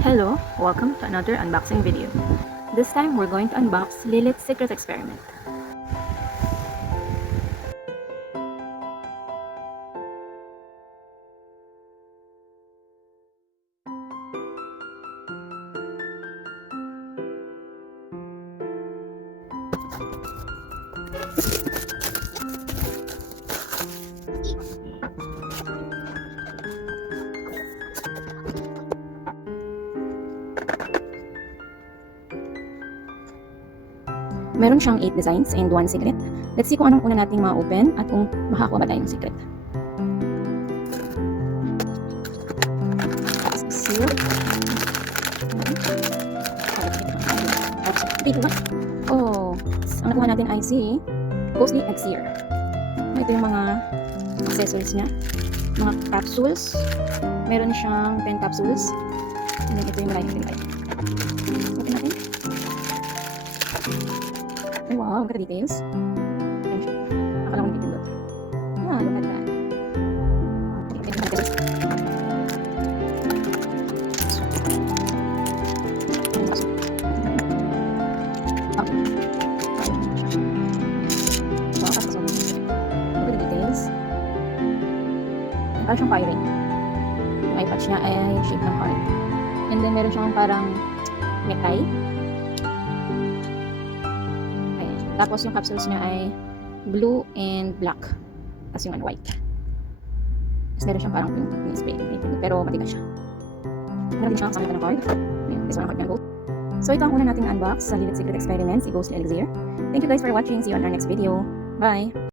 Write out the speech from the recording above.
Hello, welcome to another unboxing video. This time we're going to unbox Lilith's Secret Experiment. Meron siyang 8 designs and 1 secret. Let's see kung anong una nating ma-open at kung makakuha ba tayo ng secret. Seal. Dito ba? Oh, ang nakuha natin ay si Ghostly Elixir. Ito yung mga accessories niya. Mga capsules. Meron siyang 10 capsules. And then ito yung light. Open natin. Oh, wow, ang details. Akala ko dito. Ah, look at that. Look at the details. Parang siyang firing. Yung eye patch niya ay shape ng heart. And then meron siyang parang necktie. Tapos yung capsules niya ay blue and black. Tapos yung white. Tapos meron siyang parang spray. Pero matigas siya. Meron din siyang kasama ng card. This one ang card ng gold. So ito ang una nating unbox sa Lilith's Secret Experiment, si Ghostly Elixir. Thank you guys for watching. See you on our next video. Bye!